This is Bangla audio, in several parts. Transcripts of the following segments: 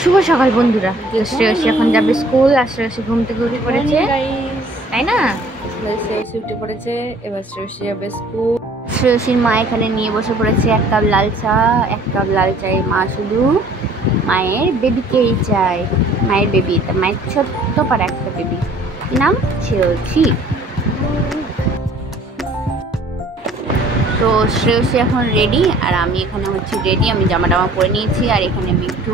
শুভ সকাল বন্ধুরা। শ্রেয়সী এখন যাবে স্কুল আর শ্রেয়সী ঘুম থেকে উঠে পড়েছে, তাই না? শ্রেয়সী উঠে পড়েছে, এবার শ্রেয়সী যাবে স্কুল। শ্রেয়সীর মা এখানে নিয়ে বসে পড়েছে এক কাপ লাল চা। এক কাপ লাল চাই মা শুধু মায়ের বেবিকেই চায়। মায়ের বেবি, তার মায়ের ছোট্ট পাড়া একটা বেবি, নাম শ্রেয়সী। তো শ্রেয়সী এখন রেডি আর আমি এখানে হচ্ছে রেডি। আমি জামা টামা পরে নিয়েছি আর এখানে আমি একটু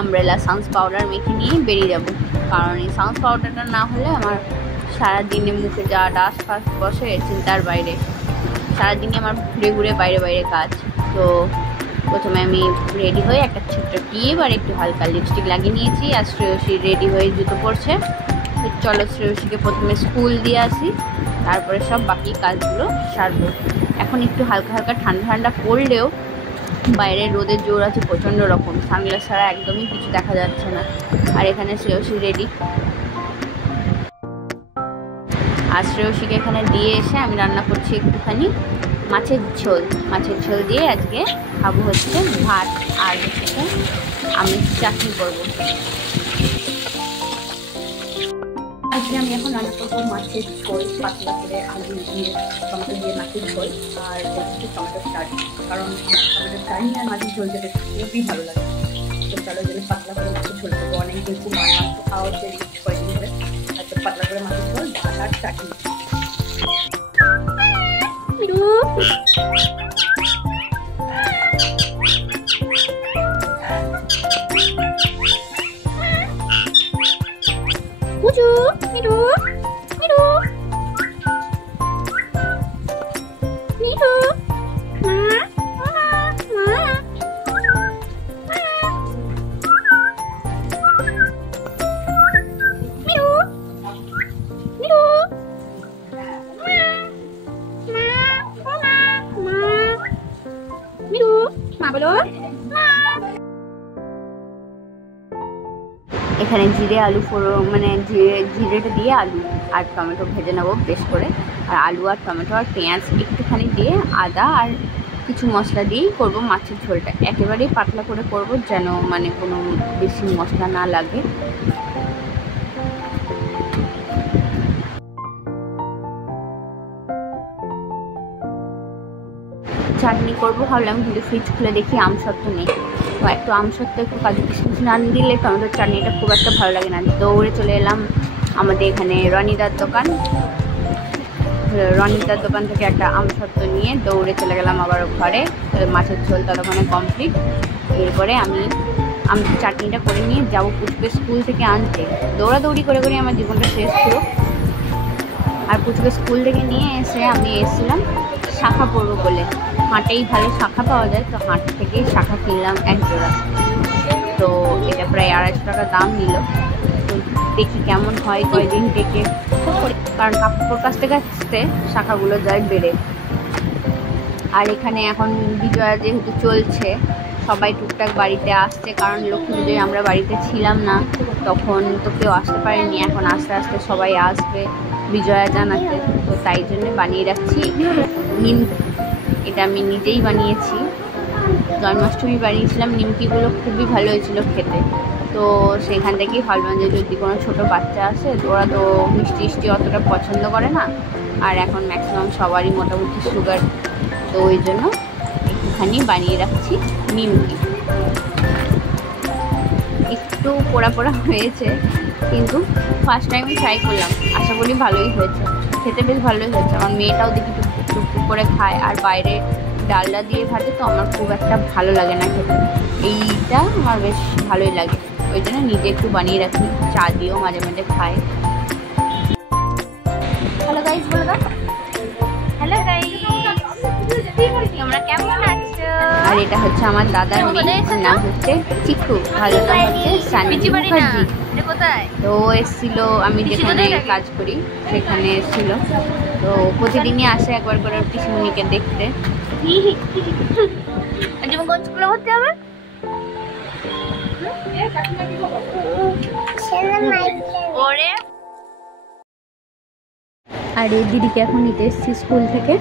আমব্রেলা সানস পাউডার মেখে নিয়ে বেরিয়ে যাব, কারণ এই সানস পাউডারটা না হলে আমার সারাদিনে মুখে যা ডাস্ট ফাস্ট বসে চিন্তার বাইরে। সারাদিনে আমার ঘুরে ঘুরে বাইরে বাইরে কাজ। তো প্রথমে আমি রেডি হয়ে একটা ছোট্ট টিপ আর একটু হালকা লিপস্টিক লাগিয়ে নিয়েছি আর শ্রেয়সী রেডি হয়ে জুতো পরছে। তো চলো শ্রেয়সীকে প্রথমে স্কুল দিয়ে আসি, তারপরে সব বাকি কাজগুলো সারবো। এখন একটু হালকা হালকা ঠান্ডা ঠান্ডা পড়লেও বাইরে রোদের জোর আছে প্রচণ্ড রকম, সানগ্লাস ছাড়া একদমই কিছু দেখা যাচ্ছে না। আর এখানে শ্রেয়সী রেডি। আর শ্রেয়সীকে এখানে দিয়ে এসে আমি রান্না করছি একটুখানি মাছের ঝোল। মাছের ঝোল দিয়ে আজকে খাবো হচ্ছে ভাত আর হচ্ছে আমি চাটনি করবো। আজকে আমি এখন রান্না করবো মাছের ঝোল, পাতলা করে আলু দিয়ে টমেটো দিয়ে মাছের ঝোল আর হচ্ছে টমেটোর চাটনি, কারণ টমেটোর চাটনি আর মাছের ঝোল যেটা খুবই ভালো লাগে। তো চলো যদি পাতলা করে মাছের ঝোল করবো, অনেক যেহেতু মাছ খাওয়া হচ্ছে কয়েকদিন ধরে, আজকে পাতলা করে মাছের ঝোল ভাত আর চাটনি। Puju, Miru, Miru, Miru, Ma, Ma, Ma, Miru, Miru, Miru, Ma bolo, Ma. এখানে জিরে আলু মানে জিরেটা দিয়ে আলু আর টমেটো ভেজে নেবো বেশ করে। আর আলু আর টমেটো আর পেঁয়াজ একটুখানি দিয়ে আদা আর কিছু মশলা দিয়েই করবো মাছের ঝোলটা। একেবারেই পাতলা করে করব, যেন মানে কোনো বেশি মশলা না লাগে। চাটনি করবো ভাবলাম, কিন্তু ফ্রিজ খুলে দেখি আমসত্ত্ব নেই। তো একটু আমসত্ত্ব একটু কাজু কিশমিশ না দিলে টমেটোর চাটনিটা খুব একটা ভালো লাগে না। দৌড়ে চলে এলাম আমাদের এখানে রনিদার দোকান। রনিদার দোকান থেকে একটা আমসত্ত্ব নিয়ে দৌড়ে চলে গেলাম আবার ঘরে। মাছের ঝোল ততক্ষণে কমপ্লিট। এরপরে আমি চাটনিটা করে নিয়ে যাবো পুচকে স্কুল থেকে আনতে। দৌড়াদৌড়ি করে করে আমার জীবনটা শেষ ছিল। আর পুচকে স্কুল থেকে নিয়ে এসে আমি এসেছিলাম শাখা পরবো বলে। হাটেই ভালো শাখা পাওয়া যায়, তো হাট থেকেই শাখা কিনলাম এক জোড়া। তো এটা প্রায় 250 টাকা দাম নিল। তো দেখি কেমন হয় কয়েকদিন থেকে, কারণ কাপড় কাছতে কাছতে শাখাগুলো যায় বেড়ে। আর এখানে এখন বিজয়া যেহেতু চলছে, সবাই টুকটাক বাড়িতে আসছে, কারণ লক্ষ্মী পুজোয় আমরা বাড়িতে ছিলাম না, তখন তো কেউ আসতে পারেনি। এখন আস্তে আস্তে সবাই আসবে বিজয়া জানাতে। তো তাই জন্য বানিয়ে রাখছি নিমকি। এটা আমি নিজেই বানিয়েছি, জন্মাষ্টমী বানিয়েছিলাম। নিমকিগুলো খুবই ভালো হয়েছিল খেতে। তো সেখান থেকেই ভাবলাম যে যদি কোনো ছোটো বাচ্চা আসে, ওরা তো মিষ্টি মিষ্টি অতটা পছন্দ করে না, আর এখন ম্যাক্সিমাম সবারই মোটামুটি সুগার। তো ওই জন্য একটুখানি বানিয়ে রাখছি নিমকি। একটু পোড়া পোড়া হয়েছে, কিন্তু ফার্স্ট টাইম ট্রাই করলাম, আশা করি ভালোই হয়েছে। খেতে বেশ ভালোই হয়েছে। আমার মেয়েটাও দেখি টুকটুক করে খায়, আর বাইরে ডালডা দিয়ে ভাজে, তো আমার খুব একটা ভালো লাগে না খেতে। এইটা আমার বেশ ভালোই লাগে, ওই জন্য নিজে একটু বানিয়ে রাখি। চা দিয়েও মাঝে মাঝে খায়। হ্যালো গাইস, বলো দাও হ্যালো গাইস, তোমরা কেমন আছো? আর এটা হচ্ছে আমার দাদার মেয়ে, নাম হচ্ছে চিকু, ভালো নাম হচ্ছে সানি মুখার্জি। তো ও এসেছিল, আমি যেখানে কাজ করি সেখানে এসেছিল। তো প্রতিদিনই আসে একবার করে পিসিমণিকে দেখতে। করতে হবে আর এই দিদিকে এখন নিতে এসেছি স্কুল থেকে।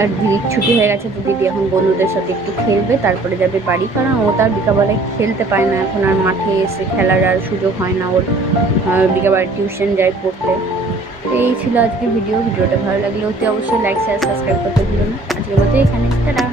আর দিদির ছুটি হয়ে গেছে, তো দিদি এখন বন্ধুদের সাথে একটু খেলবে, তারপরে যাবে বাড়ি। কারণ ও তার বিকালবেলায় খেলতে পায় না, এখন আর মাঠে এসে খেলার আর সুযোগ হয় না ওর। বিকালবেলা টিউশন যায় পড়তে। তো এই ছিল আজকে ভিডিওটা ভালো লাগলে অতি অবশ্যই লাইক শেয়ার সাবস্ক্রাইব করতে ভুলো না। আজকের মতো এখানে টাটা।